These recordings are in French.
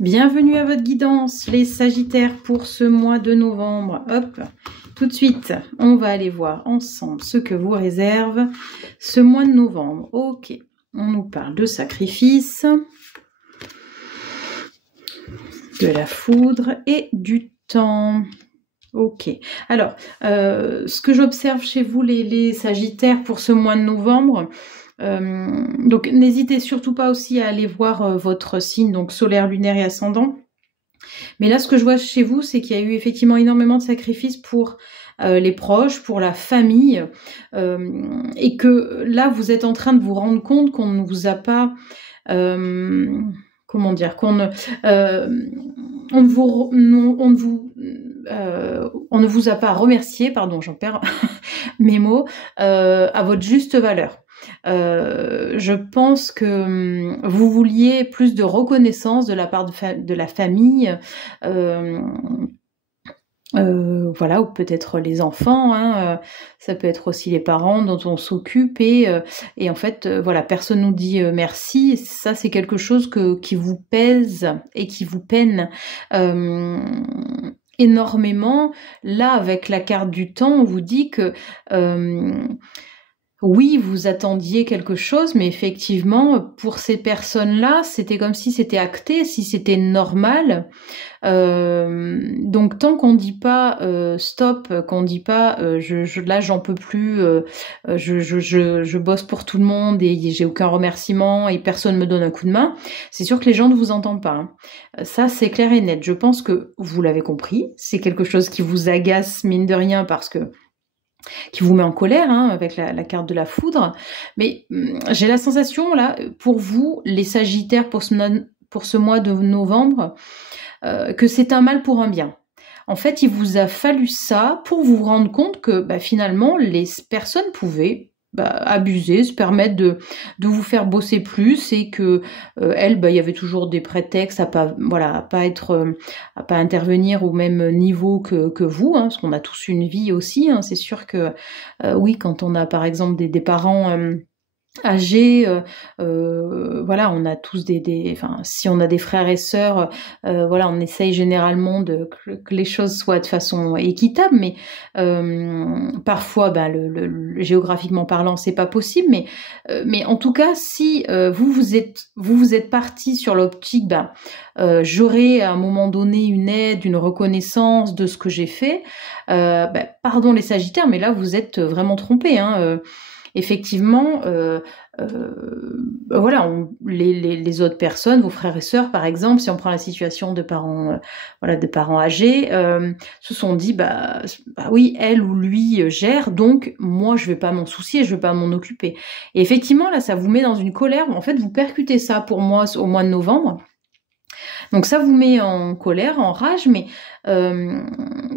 Bienvenue à votre guidance, les Sagittaires, pour ce mois de novembre. Hop, tout de suite, on va aller voir ensemble ce que vous réserve ce mois de novembre. Ok, on nous parle de sacrifice, de la foudre et du temps. Ok, alors, ce que j'observe chez vous, les Sagittaires, pour ce mois de novembre, donc n'hésitez surtout pas aussi à aller voir votre signe, donc solaire, lunaire et ascendant. Mais là, ce que je vois chez vous, c'est qu'il y a eu effectivement énormément de sacrifices pour les proches, pour la famille, et que là, vous êtes en train de vous rendre compte qu'on ne vous a pas... comment dire, on ne vous a pas remercié, pardon, j'en perds mes mots, à votre juste valeur. Je pense que vous vouliez plus de reconnaissance de la part de la famille, voilà, ou peut-être les enfants, hein, ça peut être aussi les parents dont on s'occupe, et en fait, voilà, personne nous dit merci. Ça, c'est quelque chose qui vous pèse et qui vous peine énormément. Là, avec la carte du temps, on vous dit que oui, vous attendiez quelque chose, mais effectivement, pour ces personnes-là, c'était comme si c'était acté, si c'était normal. Donc, tant qu'on dit pas stop, qu'on dit pas là j'en peux plus, je bosse pour tout le monde et j'ai aucun remerciement et personne me donne un coup de main, c'est sûr que les gens ne vous entendent pas. Hein. Ça, c'est clair et net. Je pense que vous l'avez compris. C'est quelque chose qui vous agace, mine de rien, parce que qui vous met en colère, hein, avec la carte de la foudre. Mais j'ai la sensation, là, pour vous, les Sagittaires, pour ce mois de novembre, que c'est un mal pour un bien. En fait, il vous a fallu ça pour vous rendre compte que finalement, les personnes pouvaient abuser, se permettre de vous faire bosser plus, et que il y avait toujours des prétextes à pas intervenir au même niveau que vous, hein, parce qu'on a tous une vie aussi, hein. C'est sûr que oui, quand on a par exemple des parents âgés, voilà, on a tous si on a des frères et sœurs, voilà, on essaye généralement que les choses soient de façon équitable, mais parfois, géographiquement parlant, c'est pas possible, mais en tout cas, si vous êtes parti sur l'optique, j'aurai à un moment donné une aide, une reconnaissance de ce que j'ai fait, pardon les Sagittaires, mais là vous êtes vraiment trompés, hein. Effectivement, voilà, les autres personnes, vos frères et sœurs par exemple, si on prend la situation de parents, de parents âgés, se sont dit oui, elle ou lui gère, donc moi je vais pas m'en soucier, je vais pas m'en occuper. Et effectivement là, ça vous met dans une colère. En fait, vous percutez ça pour moi au mois de novembre. Donc ça vous met en colère, en rage, mais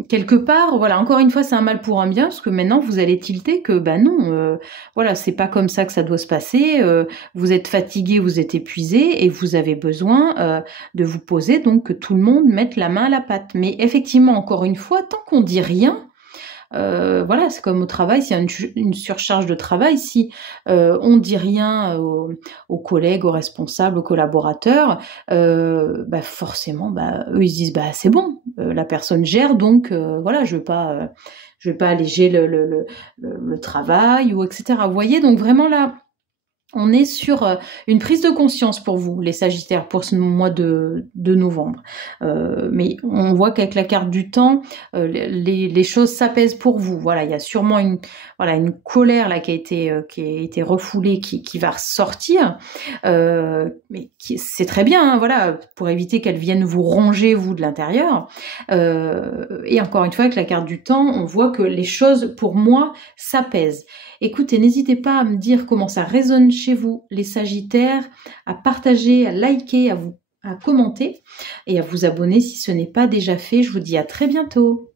quelque part, voilà, encore une fois, c'est un mal pour un bien, parce que maintenant vous allez tilter que non, voilà, c'est pas comme ça que ça doit se passer. Vous êtes fatigué, vous êtes épuisé, et vous avez besoin de vous poser, donc que tout le monde mette la main à la pâte. Mais effectivement, encore une fois, tant qu'on dit rien, voilà, c'est comme au travail, s'il y a une surcharge de travail, si on dit rien aux collègues, aux responsables, aux collaborateurs, forcément, eux ils se disent c'est bon, la personne gère, donc voilà, je vais pas alléger le travail, ou etc. Vous voyez, donc vraiment là, on est sur une prise de conscience pour vous, les Sagittaires, pour ce mois de novembre. Mais on voit qu'avec la carte du temps, les choses s'apaisent pour vous. Voilà, il y a sûrement une colère là qui a été refoulée, qui va ressortir. Mais c'est très bien, hein, voilà, pour éviter qu'elle vienne vous ronger, vous, de l'intérieur. Et encore une fois, avec la carte du temps, on voit que les choses, pour moi, s'apaisent. Écoutez, n'hésitez pas à me dire comment ça résonne chez vous, les Sagittaires, à partager, à liker, à commenter et à vous abonner si ce n'est pas déjà fait. Je vous dis à très bientôt.